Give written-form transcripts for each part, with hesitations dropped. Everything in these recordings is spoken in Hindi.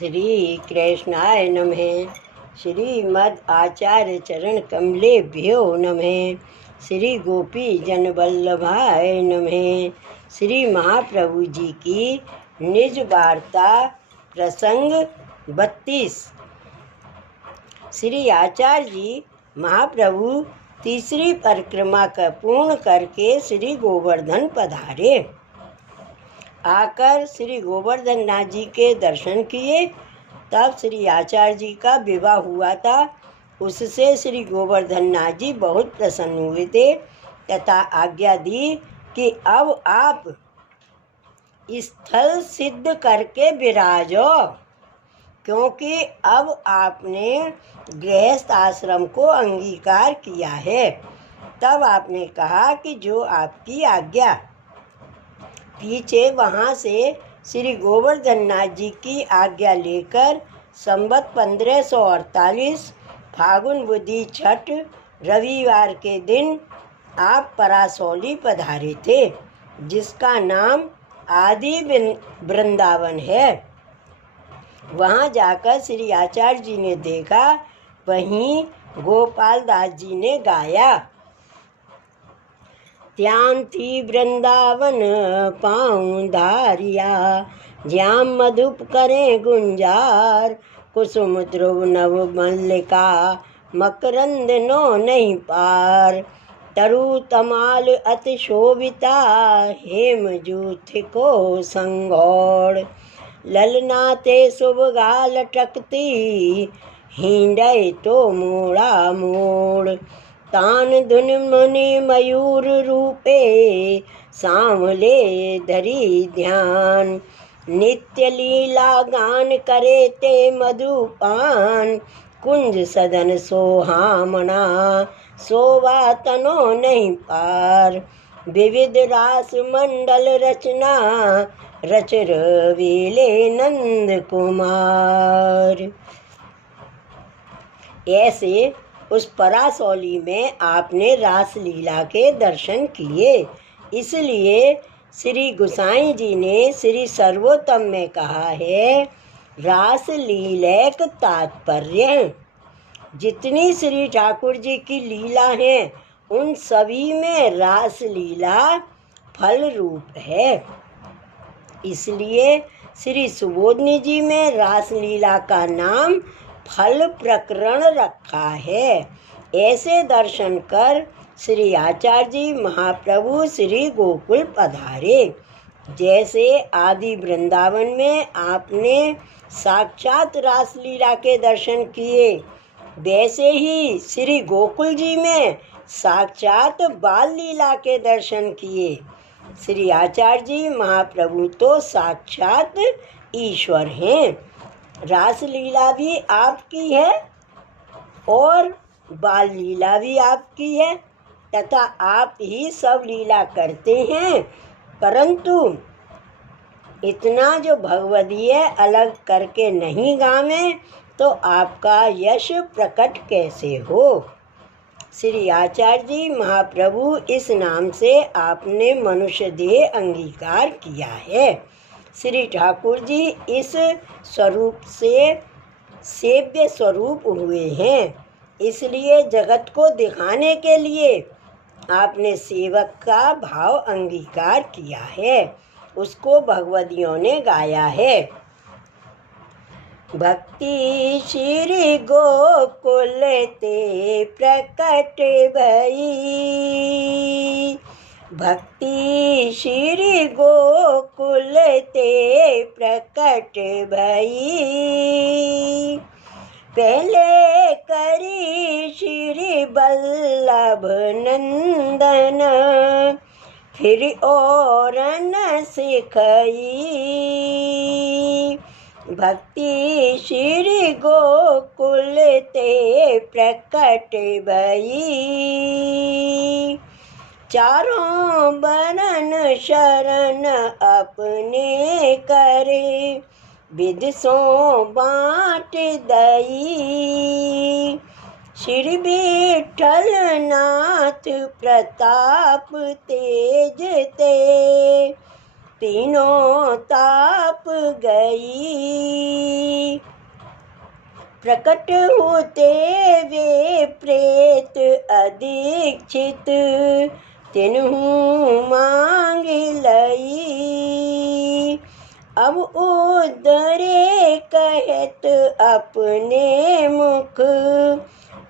श्री कृष्णाय नमः। श्रीमद् आचार्य चरण कमलेभ्यो नमः। श्री गोपी जन वल्लभाय नमः। श्री महाप्रभु जी की निज वार्ता प्रसंग 32। श्री आचार्य जी महाप्रभु तीसरी परिक्रमा का पूर्ण करके श्री गोवर्धन पधारे। आकर श्री गोवर्धन नाथ जी के दर्शन किए। तब श्री आचार्य जी का विवाह हुआ था। उससे श्री गोवर्धन नाथ जी बहुत प्रसन्न हुए थे तथा आज्ञा दी कि अब आप स्थल सिद्ध करके विराजो, क्योंकि अब आपने गृहस्थ आश्रम को अंगीकार किया है। तब आपने कहा कि जो आपकी आज्ञा। पीछे वहाँ से श्री गोवर्धन नाथ जी की आज्ञा लेकर संवत 1548 फागुन बुद्धि छठ रविवार के दिन आप परासौली पधारे थे, जिसका नाम आदि वृंदावन है। वहाँ जाकर श्री आचार्य जी ने देखा, वहीं गोपाल दास जी ने गाया। त्यां थी वृंदावन पाँव धारिया, ज्याम मधुप करें गुंजार, कुसुम ध्रुव नव मल्लिका, मकरंद नो नहीं पार। तरु तमाल अति शोभिता, हेम जूथ को संगोड़, ललनाते शुभ गाल टकती, हिंडे तो मोड़ा मोड़। तान धुन मुनि मयूर रूपे, सांवले धरी ध्यान, नित्य लीला गान करे ते मधुपान, कुंज सदन सोहामना, शोभा तनो नहीं पार। विविध रास मंडल रचना, रच रवीले नंद कुमार। ऐसे उस परासौली में आपने रासलीला के दर्शन किए। इसलिए श्री गोसाई जी ने श्री सर्वोत्तम में कहा है, रासलीलैक तात्पर्य। जितनी श्री ठाकुर जी की लीला है उन सभी में रासलीला फल रूप है। इसलिए श्री सुबोधनी जी में रासलीला का नाम फल प्रकरण रखा है। ऐसे दर्शन कर श्री आचार्य जी महाप्रभु श्री गोकुल पधारे। जैसे आदि वृंदावन में आपने साक्षात रासलीला के दर्शन किए, वैसे ही श्री गोकुल जी में साक्षात बाल लीला के दर्शन किए। श्री आचार्य जी महाप्रभु तो साक्षात ईश्वर हैं। रासलीला भी आपकी है और बाल लीला भी आपकी है तथा आप ही सब लीला करते हैं, परंतु इतना जो भगवदीय अलग करके नहीं गावें तो आपका यश प्रकट कैसे हो। श्री आचार्य जी महाप्रभु इस नाम से आपने मनुष्य देह अंगीकार किया है। श्री ठाकुर जी इस स्वरूप से सेव्य स्वरूप हुए हैं। इसलिए जगत को दिखाने के लिए आपने सेवक का भाव अंगीकार किया है। उसको भगवदियों ने गाया है। भक्ति श्री गोकुल ते प्रकट भई, भक्ति श्री गोकुल ते प्रकट भई। पहले करी श्री वल्लभ नंदन, फिर और न सिखई। भक्ति श्री गोकुल ते प्रकट भई। चारों बरन शरण अपने करे, विदसों बाँट दई। श्री विठ्ठल नाथ प्रताप तेज ते, तीनों ताप गई। प्रकट होते वे प्रेत अधीक्षित, तिन्हु मांग लई। अब उदरे कहत अपने मुख,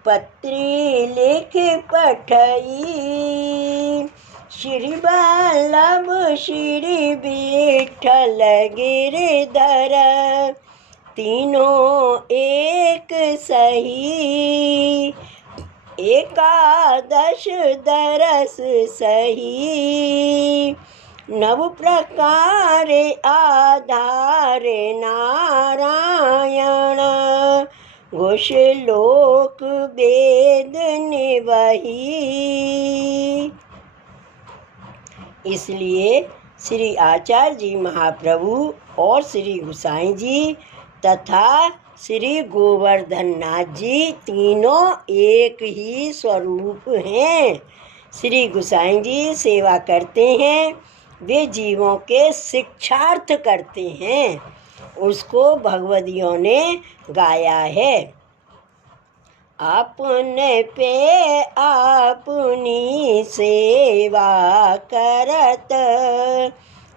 पत्री लिख पठई। श्री वल्लभ श्री विठ्ठल गिरधर, तीनों एक सही। एकादश दरस सही, नव प्रकार आधार नारायण। घोषलोक वेद निवही। इसलिए श्री आचार्य जी महाप्रभु और श्री गोसाई जी तथा श्री गोवर्धन नाथ जी तीनों एक ही स्वरूप हैं। श्री गोसाई जी सेवा करते हैं, वे जीवों के शिक्षार्थ करते हैं, उसको भगवदियों ने गाया है। आपने पे आपनी सेवा करत,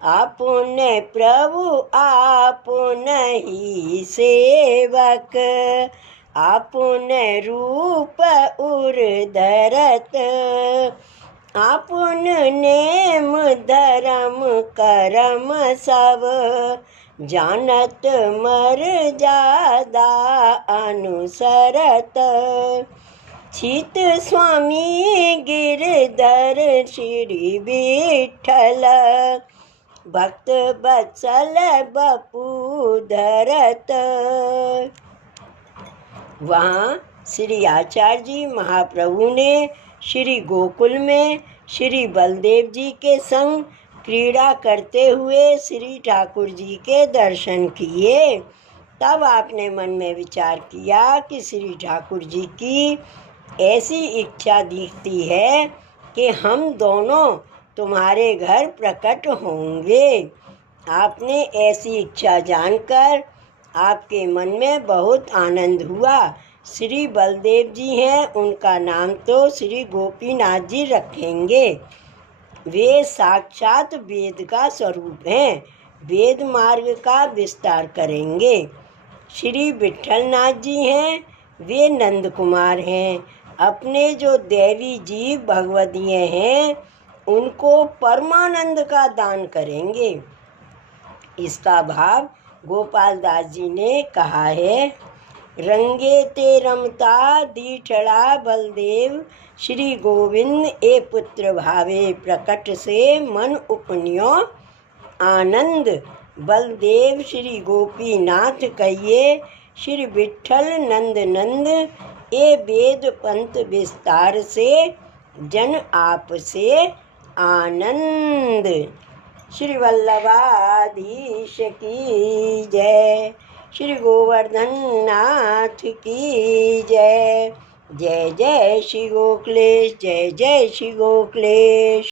आपने प्रभु आपने ही सेवक। आपने रूप उर धरत, आपन नेम धर्म करम सब। जानत मर्यादा अनुसरत, चित स्वामी गिरधर श्री विठ्ठल। भक्त बत्सल बपू धरत। वहाँ श्री आचार्य जी महाप्रभु ने श्री गोकुल में श्री बलदेव जी के संग क्रीड़ा करते हुए श्री ठाकुर जी के दर्शन किए। तब आपने मन में विचार किया कि श्री ठाकुर जी की ऐसी इच्छा दिखती है कि हम दोनों तुम्हारे घर प्रकट होंगे। आपने ऐसी इच्छा जानकर आपके मन में बहुत आनंद हुआ। श्री बलदेव जी हैं, उनका नाम तो श्री गोपीनाथ जी रखेंगे। वे साक्षात वेद का स्वरूप हैं, वेद मार्ग का विस्तार करेंगे। श्री विठ्ठलनाथ जी हैं, वे नंद कुमार हैं। अपने जो देवी जीव भगवदीय हैं उनको परमानंद का दान करेंगे। इसका भाव गोपाल दास जी ने कहा है। रंगे ते रमता दीठड़ा बलदेव, श्री गोविंद ए पुत्र भावे प्रकट से मन उपनियो आनंद। बलदेव श्री गोपीनाथ कहिए, श्री विठ्ठल नंद नंद ए वेद पंथ विस्तार से जन आप से आनंद। श्री वल्लभाधीश की जय, श्री गोवर्धन नाथ की जय। जय जय श्री गोखलेश, जय जय श्री गोखलेश।